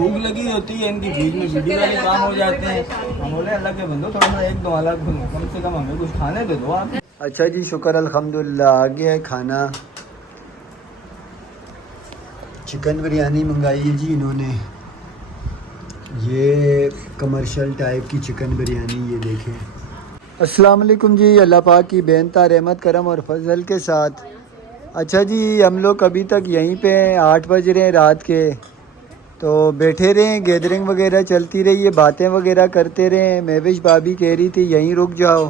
भूख लगी होती है, इनकी बीच में वीडियो वाले काम हो जाते हैं। हम बोले अल्लाह के बंदो थोड़ा सा 1-2 वाला कम से कम हमें कुछ खाने दे दो आप। अच्छा जी, शुक्र अल्हम्दुलिल्लाह। आ गया है खाना। चिकन बिरयानी मंगाई है जी इन्होंने। ये कमर्शियल टाइप की चिकन बिरयानी, ये देखें। अस्सलाम वालेकुम जी, अल्लाह पाक की बेनता रहमत करम और फजल के साथ। अच्छा जी, हम लोग अभी तक यहीं पे हैं, 8 बज रहे हैं रात के। तो बैठे रहे, गैदरिंग वगैरह चलती रही है, बातें वगैरह करते रहे। महविश भाभी कह रही थी यहीं रुक जाओ,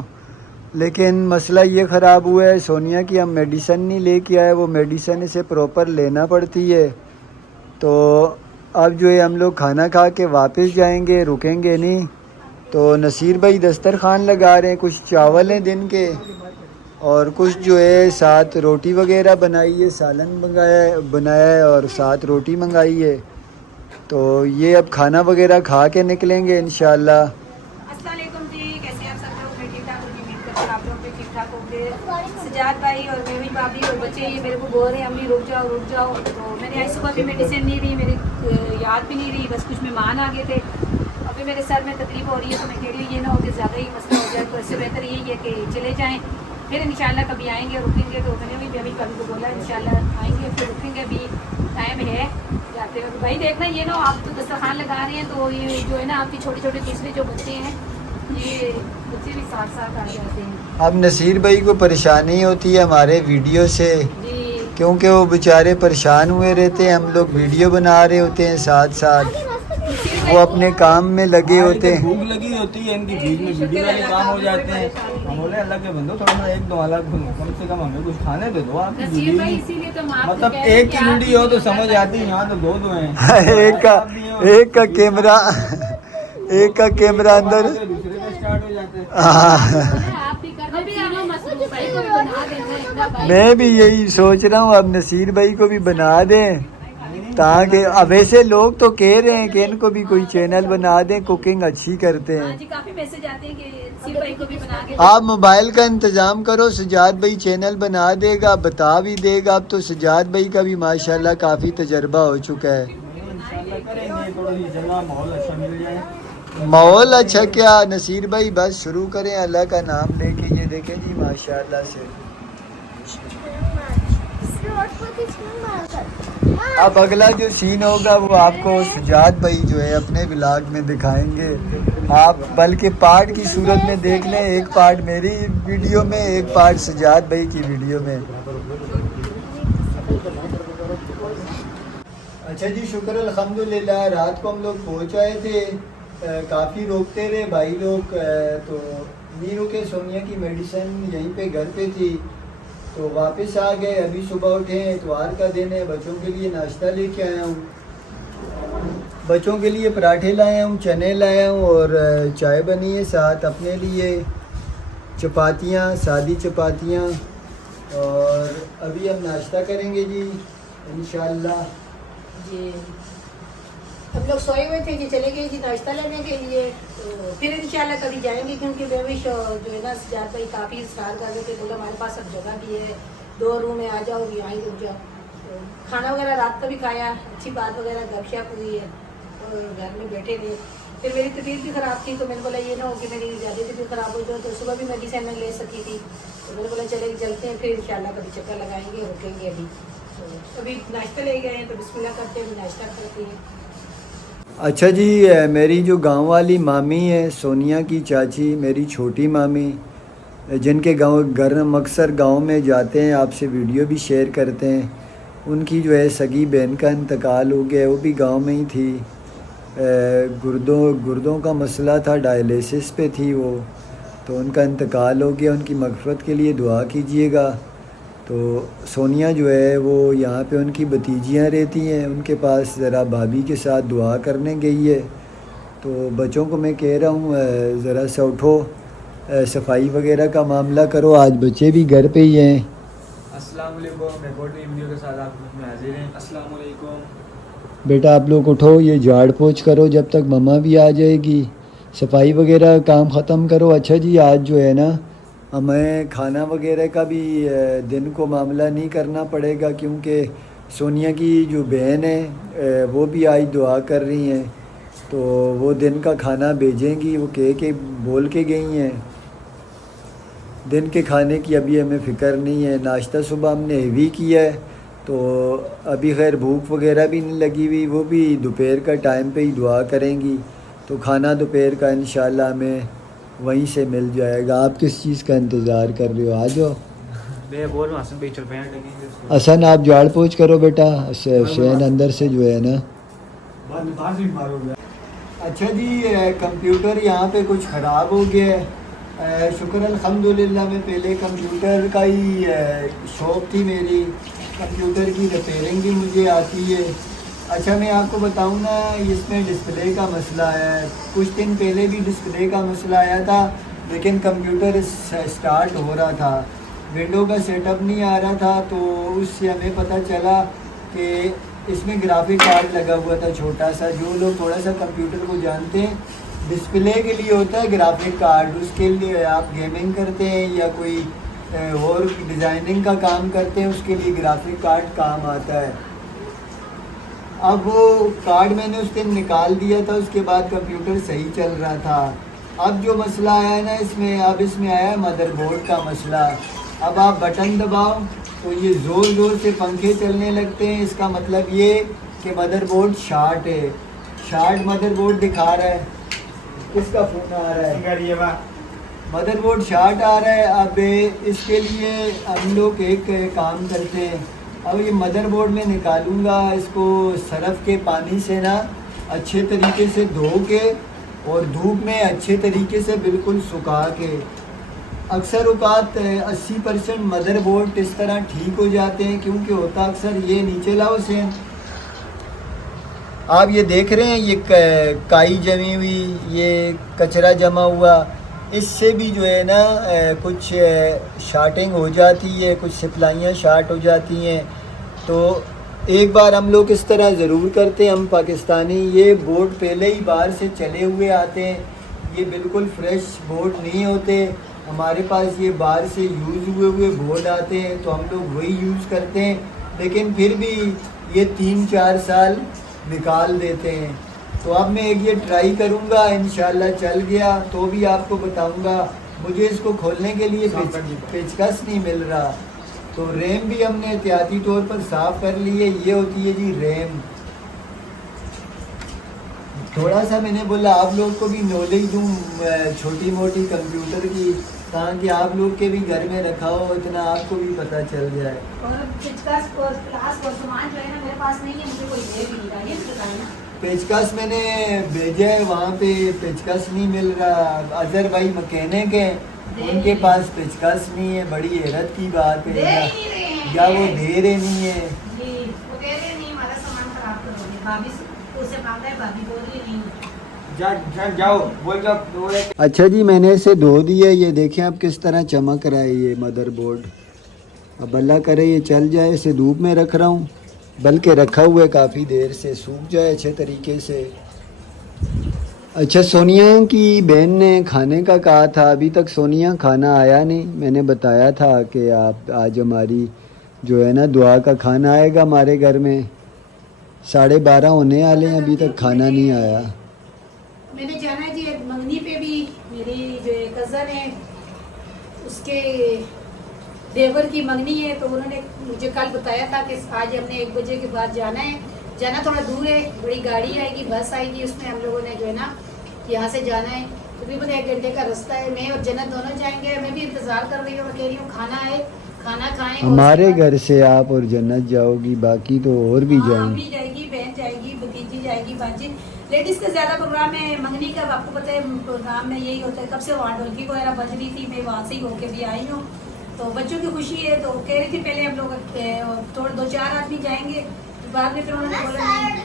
लेकिन मसला ये ख़राब हुआ है सोनिया की, हम मेडिसन नहीं लेके आए। वो मेडिसन इसे प्रॉपर लेना पड़ती है। तो अब जो है हम लोग खाना खा के वापस जाएंगे, रुकेंगे नहीं। तो नसीर भाई दस्तरखान लगा रहे हैं, कुछ चावल हैं दिन के और कुछ जो है साथ रोटी वगैरह बनाई है, सालन बनाया है और साथ रोटी मंगाई है। तो ये अब खाना वगैरह खा के निकलेंगे इंशाल्लाह। अस्सलाम वालेकुम जी, कैसे हैं आप सब लोग? मैं ठीक ठाक हूँ, उम्मीद करती हूँ आप लोग भी ठीक ठाक होंगे। सजाद भाई और मेरी भाभी और बच्चे ये मेरे को बोल रहे हैं अम्मी रुक जाओ रुक जाओ। तो मैंने आज सुबह भी मेडिसिन नहीं ली, मेरी याद भी नहीं रही, बस कुछ मेहमान आ गए थे। अभी मेरे सर में तकलीफ हो रही है, तो मैं कह रही हूँ ये ना हो कि ज़्यादा ही मसला हो जाए। तो इससे बेहतर यही है कि चले जाएँ, फिर इंशाल्लाह कभी आएंगे रुकेंगे। तो मैंने भी अभी कभी को बोला इंशाल्लाह आएंगे फिर रुकेंगे, अभी टाइम है जाते हुए। भाई देखना ये ना, आप तो दस्तरखान लगा रहे हैं तो ये जो है ना आपकी छोटे छोटे तीसरे जो बच्चे हैं, ये बच्चे भी साथ साथ आ जाते हैं। अब नसीर भाई को परेशानी होती है हमारे वीडियो से, क्योंकि वो बेचारे परेशान हुए रहते हैं। हम लोग वीडियो बना रहे होते हैं, साथ साथ वो अपने काम में लगे होते हैं। भूख लगी होती है, इनकी बीच में वीडियो वाले काम हो जाते हैं। हम बोले अल्लाह के बंदो थोड़ा सा 1-2 वाला कम से कम हमें कुछ खाने दे दो आप। मतलब एक की वीडियो हो तो समझ आती है, यहाँ तो 2 हैं। एक का कैमरा एक का कैमरा अंदर, दूसरे का स्टार्ट हो जाते हैं। मैं भी यही सोच रहा हूँ अब नसीर भाई को भी बना दें, ताकि अब वैसे लोग तो कह रहे हैं कि इनको भी कोई चैनल बना दें, कुकिंग अच्छी करते हैं। काफी मैसेज आते हैं कि नसीर भाई को भी बना के आप मोबाइल का इंतज़ाम करो, सजाद भाई चैनल बना देगा, बता भी देगा। अब तो सजाद भाई का भी माशाल्लाह काफ़ी तजर्बा हो चुका है। माहौल अच्छा क्या नसीर भाई, बस शुरू करें अल्लाह का नाम लेके। ये देखें जी माशाल्लाह से। अब अगला जो सीन होगा वो आपको सजाद भाई जो है अपने व्लॉग में दिखाएंगे। आप बल्कि पार्ट की सूरत में देख लें, एक पार्ट मेरी वीडियो में, एक पार्ट सजाद भाई की वीडियो में। अच्छा जी, शुक्र अल्हम्दुलिल्लाह। रात को हम लोग पहुँच आए थे, काफ़ी रोकते रहे भाई लोग, तो नहीं रुके। सोनिया की मेडिसिन यहीं पे घर पे थी तो वापस आ गए। अभी सुबह उठे हैं, इतवार का दिन है। बच्चों के लिए नाश्ता लेके आया हूँ, बच्चों के लिए पराठे लाया हूँ, चने लाया हूँ और चाय बनी है। साथ अपने लिए चपातियाँ, सादी चपातियाँ। और अभी हम नाश्ता करेंगे जी इंशाल्लाह। जी हम लोग सोए हुए थे कि चले गए जी नाश्ता लेने के लिए। तो फिर इंशाल्लाह कभी जाएंगे, क्योंकि बेविश जो है ना सजाद भाई काफ़ी इसरार कर रहे थे, बोला हमारे पास अब जगह भी है, 2 रूम में आ जाओ, यहाँ ही रुक जाओ। तो खाना वगैरह रात का भी खाया, अच्छी बात वगैरह गपशप हुई है और घर में बैठे रहे। फिर मेरी तबीयत भी ख़राब थी, तो मैंने बोला ये ना हो कि मेरी ज़्यादा तबीयत ख़राब हो जाए। तो सुबह भी मेडिसिन नहीं ले सकी थी, तो मैंने बोला चले चलते हैं, फिर इंशाल्लाह कभी चक्कर लगाएंगे, रुकेंगे। अभी तो अभी नाश्ता ले गए हैं, तो बिस्मिल्लाह करते हैं, नाश्ता करते हैं। अच्छा जी, मेरी जो गांव वाली मामी है, सोनिया की चाची, मेरी छोटी मामी, जिनके गांव घर हम अक्सर गाँव में जाते हैं, आपसे वीडियो भी शेयर करते हैं, उनकी जो है सगी बहन का इंतकाल हो गया। वो भी गांव में ही थी, गुर्दों का मसला था, डायलिसिस पे थी वो, तो उनका इंतकाल हो गया। उनकी मग़फ़िरत के लिए दुआ कीजिएगा। तो सोनिया जो है वो यहाँ पे उनकी भतीजियाँ रहती हैं, उनके पास ज़रा भाभी के साथ दुआ करने गई है। तो बच्चों को मैं कह रहा हूँ ज़रा सा उठो, सफाई वगैरह का मामला करो। आज बच्चे भी घर पे ही हैं। अस्सलाम वालेकुम, एक और वीडियो के साथ आप में हाजिर हैं। अस्सलाम वालेकुम। बेटा आप लोग उठो, ये झाड़ पोछ करो जब तक मम्मा भी आ जाएगी, सफाई वगैरह काम ख़त्म करो। अच्छा जी, आज जो है ना हमें खाना वगैरह का भी दिन को मामला नहीं करना पड़ेगा, क्योंकि सोनिया की जो बहन है वो भी आज दुआ कर रही हैं, तो वो दिन का खाना भेजेंगी। वो कह के बोल के गई हैं। दिन के खाने की अभी हमें फ़िक्र नहीं है। नाश्ता सुबह हमने हेवी किया है, तो अभी खैर भूख वगैरह भी नहीं लगी हुई। वो भी दोपहर का टाइम पे ही दुआ करेंगी, तो खाना दोपहर का इंशाल्लाह हमें वहीं से मिल जाएगा। आप किस चीज़ का इंतज़ार कर रहे हो? आ जाओ। हसन आप झाड़ पोछ करो बेटा, शहन अंदर से जो है ना। अच्छा जी, कंप्यूटर यहाँ पे कुछ ख़राब हो गया है। शुक्र अल्हम्दुलिल्लाह में पहले कंप्यूटर का ही शौक़ थी मेरी, कंप्यूटर की रिपेयरिंग भी मुझे आती है। अच्छा मैं आपको बताऊँ ना, इसमें डिस्प्ले का मसला है। कुछ दिन पहले भी डिस्प्ले का मसला आया था, लेकिन कंप्यूटर स्टार्ट हो रहा था, विंडो का सेटअप नहीं आ रहा था। तो उससे हमें पता चला कि इसमें ग्राफिक कार्ड लगा हुआ था छोटा सा। जो लोग थोड़ा सा कंप्यूटर को जानते हैं, डिस्प्ले के लिए होता है ग्राफिक कार्ड। उसके लिए आप गेमिंग करते हैं या कोई और डिज़ाइनिंग का काम करते हैं, उसके लिए ग्राफिक कार्ड काम आता है। अब वो कार्ड मैंने उस दिन निकाल दिया था, उसके बाद कंप्यूटर सही चल रहा था। अब जो मसला आया है ना इसमें, अब इसमें आया है मदरबोर्ड का मसला। अब आप बटन दबाओ तो ये ज़ोर ज़ोर से पंखे चलने लगते हैं। इसका मतलब ये कि मदरबोर्ड शॉर्ट है। शॉर्ट मदरबोर्ड दिखा रहा है। किसका फ़ोन आ रहा है? मदरबोर्ड शॉर्ट आ रहा है। अब इसके लिए हम लोग एक काम करते हैं। अब ये मदरबोर्ड में निकालूंगा, इसको सरफ के पानी से ना अच्छे तरीके से धो के और धूप में अच्छे तरीके से बिल्कुल सुखा के, अक्सर औकात 80% मदरबोर्ड इस तरह ठीक हो जाते हैं। क्योंकि होता अक्सर ये, नीचे लाओ से आप ये देख रहे हैं, ये काई जमी हुई, ये कचरा जमा हुआ, इससे भी जो है ना कुछ शार्टिंग हो जाती है, कुछ सप्लाइयाँ शार्ट हो जाती हैं। तो एक बार हम लोग इस तरह ज़रूर करते हैं, हम पाकिस्तानी। ये बोर्ड पहले ही बाहर से चले हुए आते हैं, ये बिल्कुल फ्रेश बोर्ड नहीं होते हमारे पास। ये बाहर से यूज़ हुए बोर्ड आते हैं, तो हम लोग वही यूज़ करते हैं। लेकिन फिर भी ये 3-4 साल निकाल देते हैं। तो अब मैं एक ये ट्राई करूँगा, इंशाल्लाह चल गया तो भी आपको बताऊँगा। मुझे इसको खोलने के लिए पेचकस नहीं मिल रहा, तो रैम भी हमने एहतियाती तौर पर साफ़ कर ली है। ये होती है जी रैम। थोड़ा सा मैंने बोला आप लोग को भी नॉलेज दूँ छोटी मोटी कंप्यूटर की, ताकि आप लोग के भी घर में रखा हो, इतना आपको भी पता चल जाए। और पेचकस और क्लास और सामान जो है ना मेरे पास नहीं है, मुझे कोई दे भी नहीं रहा, ये बताएं ना। पेचकस मैंने भेजा है, वहाँ पे पेचकस नहीं मिल रहा। अजहर भाई मैकेनिक हैं, उनके पास पेचकस नहीं है। बड़ी हैरत की बात है, या वो दे रहे नहीं है। वो दे रहे नहीं, हमारा सामान खराब करोगे। भाभी उसे मांगा है, भाभी बोल रही नहीं। जाओ बोल जाओ। अच्छा जी, मैंने इसे धो दिया। ये देखें अब किस तरह चमक रहा है ये मदरबोर्ड। अब अल्लाह करे ये चल जाए। इसे धूप में रख रहा हूँ, बल्कि रखा हुआ है काफ़ी देर से, सूख जाए अच्छे तरीके से। अच्छा, सोनिया की बहन ने खाने का कहा था, अभी तक सोनिया खाना आया नहीं। मैंने बताया था कि आप आज हमारी जो है ना दुआ का खाना आएगा हमारे घर में। 12:30 होने वाले हैं, अभी तक खाना नहीं आया। मैंने जाना है जी मंगनी पे भी। मेरी जो कज़न है उसके देवर की मंगनी है, तो उन्होंने मुझे कल बताया था कि आज हमने 1 बजे के बाद जाना है। जाना थोड़ा दूर है, बड़ी गाड़ी आएगी, बस आएगी, उसमें हम लोगों ने जो है ना यहाँ से जाना है। तकरीबन 1 घंटे का रास्ता है। मैं और जन्नत दोनों जाएंगे। मैं भी इंतज़ार कर रही हूँ, मैं कह रही हूँ खाना आए, खाना खाएं। हमारे घर से आप और जन्नत जाओगी, बाकी तो और भी जाएंगे। जाएगी, बहन जाएगी, भतीजी जाएगी, बाजी। लेडीज़ का ज़्यादा प्रोग्राम है मंगनी का। आपको पता है प्रोग्राम में यही होता है। कब से वहाँ ढोलकी वगैरह बज रही थी, मैं वहाँ से ही होके भी आई हूँ। तो बच्चों की खुशी है, तो कह रही थी पहले हम लोग थोड़े 2-4 आदमी जाएंगे, बाद में फिर उन्होंने बोला नहीं।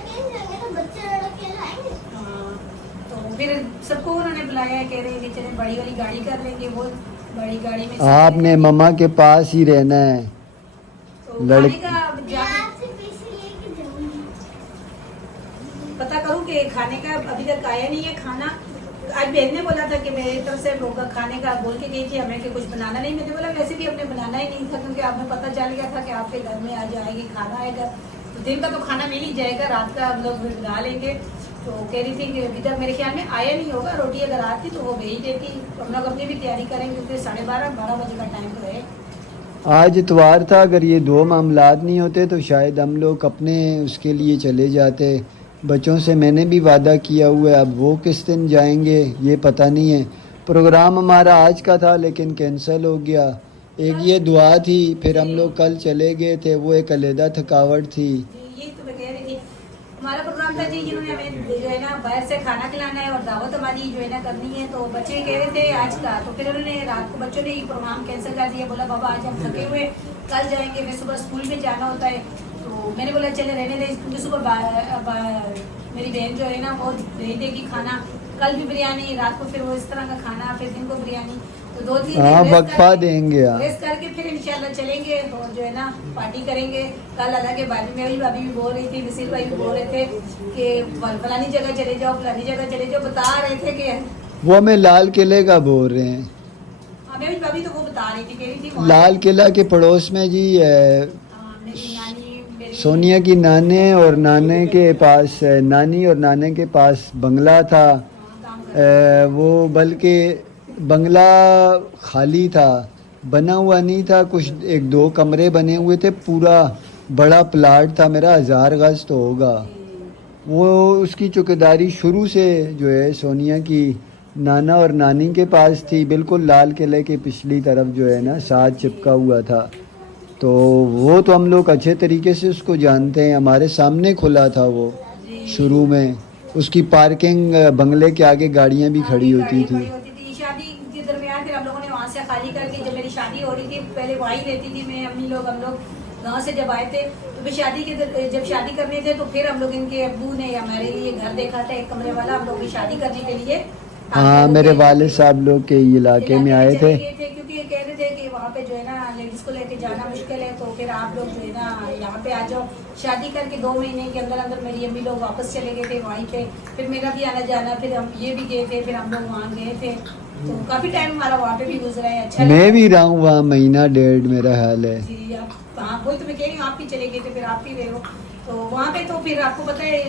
तो फिर सबको उन्होंने बुलाया, कह रहे हैं कि चले बड़ी वाली गाड़ी कर लेंगे, वो बड़ी गाड़ी में आपने मम्मा के पास ही रहना है। तो खाने का पता करूँ कि खाने का अभी तक आया नहीं है खाना। आज बहन ने बोला था कि मेरी तरफ से होगा खाने का, बोल के गई थी हमें कि कुछ बनाना नहीं। मैंने बोला वैसे भी हमने बनाना ही नहीं था, क्योंकि आपने पता चल गया था कि आपके घर में आज आएगी, खाना आएगा। दिन का तो खाना मिल ही जाएगा, रात का हम लोग बना लेंगे। तो कह रही थी कि अभी तक मेरे ख्याल में आया नहीं होगा, रोटी अगर आती तो वो भेज देती। हम लोग अपनी भी तैयारी करेंगे क्योंकि 12:30 बजे का टाइम तो है। आज इतवार था, अगर ये दो मामलात नहीं होते तो शायद हम लोग अपने उसके लिए चले जाते। बच्चों से मैंने भी वादा किया हुआ है, अब वो किस दिन जाएंगे ये पता नहीं है। प्रोग्राम हमारा आज का था लेकिन कैंसिल हो गया। एक ये दुआ थी, फिर हम लोग कल चले गए थे, वो एक अलहदा थकावट थी। ये तो मैं कह रही थी, हमारा प्रोग्राम था जी, जिन्होंने हमें जो है ना बाहर से खाना खिलाना है और दावत हमारी जो है ना करनी है। तो बच्चे कह रहे थे आज का, तो फिर उन्होंने रात को बच्चों ने ये प्रोग्राम कैंसिल कर दिया। बोला बाबा आज हम थके हुए, कल जाएंगे, मैं सुबह स्कूल में जाना होता है। तो मैंने बोला चले रहने दे, क्योंकि सुबह मेरी बहन जो है ना वो भेज देगी खाना। कल भी बिरयानी, रात को फिर वो इस तरह का खाना, फिर दिन को बिरयानी। तो 2-3 दिन वक्फा देंगे रेस्ट करके फिर इंशाल्लाह चलेंगे और जो है ना पार्टी करेंगे। कल अल्लाह के बाद मेरी भाभी भी बोल रही थी, नसीर भाई भी बोल रहे थे कि फलानी जगह चले जाओ, फलानी जगह चले जाओ, बता रहे थे कि वो हमें लाल किले का बोल रहे हैं। मेरी भाभी तो वो बता रही थी, कह रही थी लाल किला के पड़ोस में जी मेरी नानी सोनिया की नाने और नाने के पास, नानी और नाने के पास बंगला था। वो बल्कि बंगला खाली था, बना हुआ नहीं था, कुछ 1-2 कमरे बने हुए थे। पूरा बड़ा प्लाट था मेरा, 1000 गज तो होगा। वो उसकी चौकीदारी शुरू से जो है सोनिया की नाना और नानी के पास थी, बिल्कुल लाल किले के पिछली तरफ जो है ना साथ चिपका हुआ था। तो वो तो हम लोग अच्छे तरीके से उसको जानते हैं, हमारे सामने खुला था वो शुरू में। उसकी पार्किंग बंगले के आगे गाड़ियाँ भी खड़ी होती थी। शादी के दरमियान फिर हम लोगों ने वहाँ से खाली करके, जब मेरी शादी हो रही थी पहले वहीं रहती थी मैं, अम्मी लोग, हम लोग गाँव से जब आए थे तो फिर जब शादी करने थे तो फिर हम लोग इनके अब्बू ने हमारे लिए घर देखा था 1 कमरे वाला, हम लोग की शादी करने के लिए। हाँ, मेरे वालिद साहब लोग के इलाके में आए थे। क्योंकि ये कह रहे थे कि वहाँ पे जो है ना लेडीज को लेके जाना मुश्किल है, तो फिर आप लोग जो है ना यहाँ पे आ जाओ। शादी करके 2 महीने के अंदर अंदर मेरी अम्मी लोग वापस चले गए थे वहीं पे। फिर मेरा भी आना जाना, फिर हम ये भी गए थे, फिर हम लोग वहाँ गए थे। तो काफी टाइम हमारा वहाँ पे भी गुजरा है। अच्छा, मैं भी रहा हूँ वहाँ 1.5 महीना मेरा हाल है जी। आप हाँ, वही तो मैं कह रही हूँ, आप भी चले गए थे, फिर आप भी रहे हो। तो वहाँ पे तो फिर आपको पता है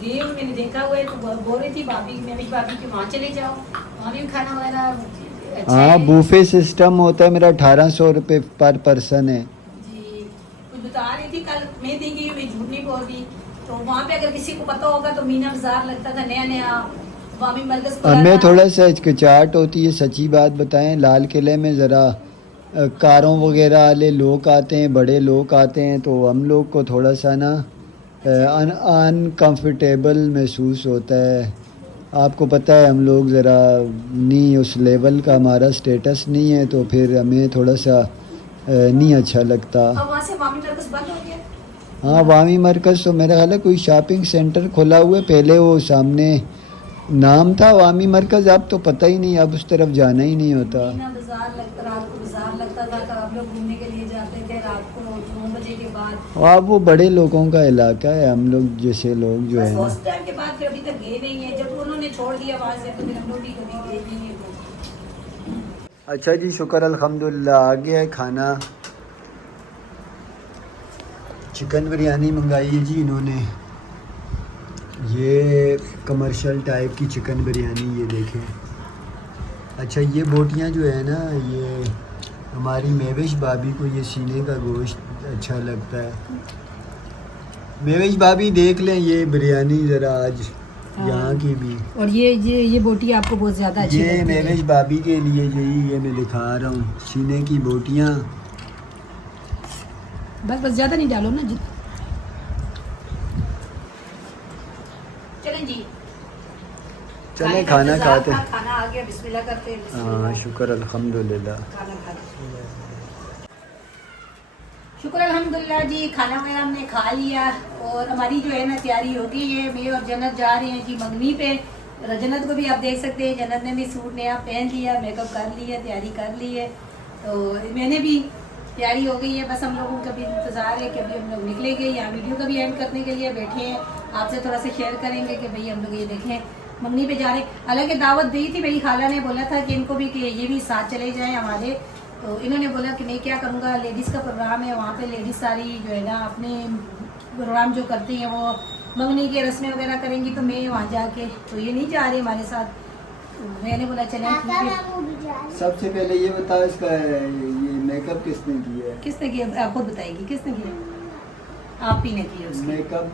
गेम मैंने देखा हुआ है, तो बोल रही थी भाभी, मेरी भाभी कि वहाँ चले जाओ, वहाँ भी खाना वगैरह अच्छा हाँ, है। बूफे सिस्टम होता है, मेरा 1800 रुपये पर पर्सन है जी, कुछ बता रही थी कल, मैं देंगी, मैं झूठ नहीं बोल रही। तो वहाँ पे अगर किसी को पता होगा तो मीना बाजार लगता था नया नया, वामी मरकज खुला हमें था। थोड़ा सा हिचकिचाहट होती है, सच्ची बात बताएं। लाल किले में ज़रा कारों वगैरह वाले लोग आते हैं, बड़े लोग आते हैं, तो हम लोग को थोड़ा सा ना अनकम्फर्टेबल महसूस होता है। आपको पता है हम लोग ज़रा नहीं उस लेवल का, हमारा स्टेटस नहीं है, तो फिर हमें थोड़ा सा नहीं अच्छा लगता। अब वहाँ से वामी मरकज बंद हो गया। हाँ, वामी मरकज़ तो मेरा ख्याल है कोई शॉपिंग सेंटर खुला हुआ है, पहले वो सामने नाम था वामी मरकज़, अब तो पता ही नहीं, अब उस तरफ जाना ही नहीं होता। मीना बाजार लगता, रात को बाजार लगता था, तब हम लोग घूमने के लिए जाते थे रात को 9 बजे के बाद। अब वो बड़े लोगों का इलाका है, हम लोग जैसे लोग जो है बस ना। उस टाइम के बाद फिर अभी तक गए नहीं है, जब उन्होंने छोड़ दिया वहाँ से तो फिर हम लोग भी कभी गए नहीं है। अच्छा जी, शुक्र अल्हम्दुलिल्लाह, आ गया है खाना। चिकन बिरयानी मंगाई है जी इन्होंने, ये कमर्शियल टाइप की चिकन बिरयानी, ये देखें। अच्छा, ये बोटियाँ जो है ना, ये हमारी मेविश भाभी को ये सीने का गोश्त अच्छा लगता है। मेविश भाभी देख लें ये बिरयानी ज़रा आज यहाँ की भी। और ये बोटी आपको बहुत ज़्यादा अच्छी ये लगती है। मेविश भाभी के लिए यही ये मैं दिखा रहा हूँ, सीने की बोटियाँ। बस ज़्यादा नहीं डालो ना। चलें जी, चले खाना खाते। खाना आ गया, बिस्मिल्लाह करते हैं। हाँ, शुक्र अल्हम्दुलिल्लाह। खाना खाते, शुक्र अल्हम्दुलिल्लाह जी। खाना वगैरह हमने खा लिया और हमारी जो है ना तैयारी हो गई है। मैं और जन्नत जा रहे हैं जी मंगनी पे। जन्नत को भी आप देख सकते हैं, जन्नत ने भी सूट नया पहन लिया, मेकअप कर लिया, तैयारी कर ली है। तो मैंने भी तैयारी हो गई है, बस हम लोगों का भी इंतज़ार है कि अभी हम लोग निकलेंगे। यहाँ वीडियो का भी एंड करने के लिए बैठे हैं, आपसे थोड़ा सा शेयर करेंगे कि भाई हम लोग ये देखें मंगनी पे जा रहे हैं। हालांकि दावत दी थी, मेरी खाला ने बोला था कि इनको भी कि ये भी साथ चले जाएं हमारे। तो इन्होंने बोला कि मैं क्या करूँगा, लेडीज़ का प्रोग्राम है, वहाँ पे लेडीज़ सारी जो है ना अपने प्रोग्राम जो करती हैं वो मंगनी की रस्में वगैरह करेंगी तो मैं वहाँ जाके, तो ये नहीं जा रही हमारे साथ। तो मैंने बोला चलें ठीक है। सबसे पहले ये बताओ इसका ये मेकअप किसने किया है? किसने किया आप खुद बताएगी, किसने किया? आप ही ने किया उसकी। मेकअप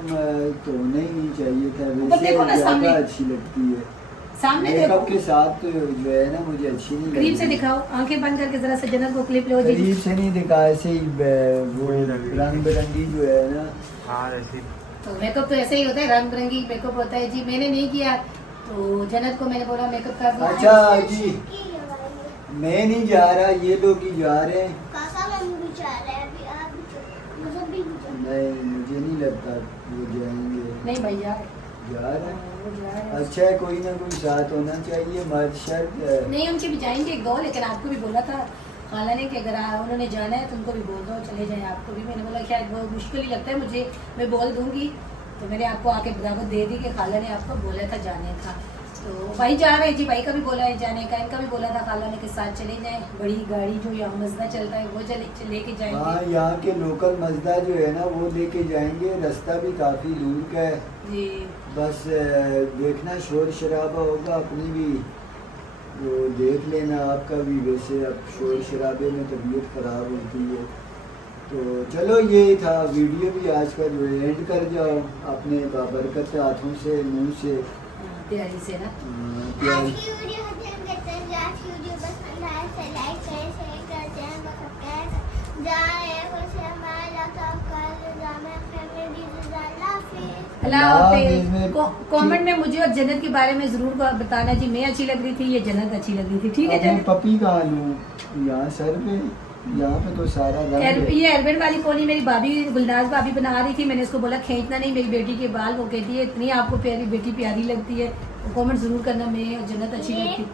तो होना ही नहीं चाहिए था, ऊपर देखो ना वैसे सामने। ज्यादा अच्छी लगती है सामने मेकअप देखो, के साथ, तो जो है ना मुझे अच्छी नहीं करीब से लगती। दिखाओ, आंखें बंद करके जरा से जन्नत को क्लिप लो जी। करीब से नहीं दिखा, ऐसे ही वो रंग बिरंगी जो है ना। तो मेकअप तो ऐसे ही होता है, रंग बिरंगी मेकअप होता है जी। मैंने नहीं किया तो जन्नत को मैंने बोला मेकअप कर दो। अच्छा जी, मैं नहीं जा रहा, ये लोग ही जा रहे हैं। नहीं, मुझे नहीं लगता वो जाएंगे। नहीं भैया जा रहे हैं। वो जा रहे हैं। अच्छा है, कोई ना कोई साथ होना चाहिए, मर्द शर्त। नहीं उनके भी जाएंगे एक दो, लेकिन आपको भी बोला था खाला ने कि अगर उन्होंने जाना है तुमको भी बोल दो चले जाएं आपको भी। मैंने बोला शायद वो मुश्किल ही लगता है मुझे, मैं बोल दूंगी। तो मैंने आपको आके दावत दे दी कि खाला ने आपको बोला था जाने का। तो भाई जा रहे हैं जी, भाई का भी बोला है जाने का, इनका भी बोला था खाला ने के साथ चले जाएं। बड़ी गाड़ी जो यहाँ मजदा चलता है वो लेके हाँ, जाएंगे यहाँ के लोकल मजदा जो है ना वो लेके जाएंगे। रास्ता भी काफ़ी दूर का है, जी। बस देखना शोर शराबा होगा, अपनी भी वो देख लेना, आपका भी। वैसे अब शोर शराबे में तबीयत ख़राब होती है। तो चलो ये था वीडियो भी आज का जो है, एंड कर जाओ अपने बाबरकत हाथों से, मुंह से। तैयारी से ना प्यार। आज की वीडियो पसंद आए तो लाइक करें, शेयर करें, चैनल को सब्सक्राइब करें। जा रहे हैं खुश हमारा तो कर जामे फैमिली अल्लाह हाफिज़। अल्लाह हाफिज़। हाफिज़। कमेंट में मुझे और जन्नत के बारे में जरूर बताना जी, मैं अच्छी लग रही थी, ये जन्नत अच्छी लग रही थी। ठीक है अपने जन्नत। पपी कहाँ लूँ? यहाँ सर पे, यहाँ पे तो सारा रंग है। ये एयरबेंड वाली पोनी मेरी भाभी गुलनाज भाभी बना रही थी, मैंने उसको बोला खींचना नहीं मेरी बेटी के बाल। वो कहती है इतनी आपको प्यारी बेटी प्यारी लगती है। कमेंट जरूर करना मैं और जन्नत अच्छी लगती।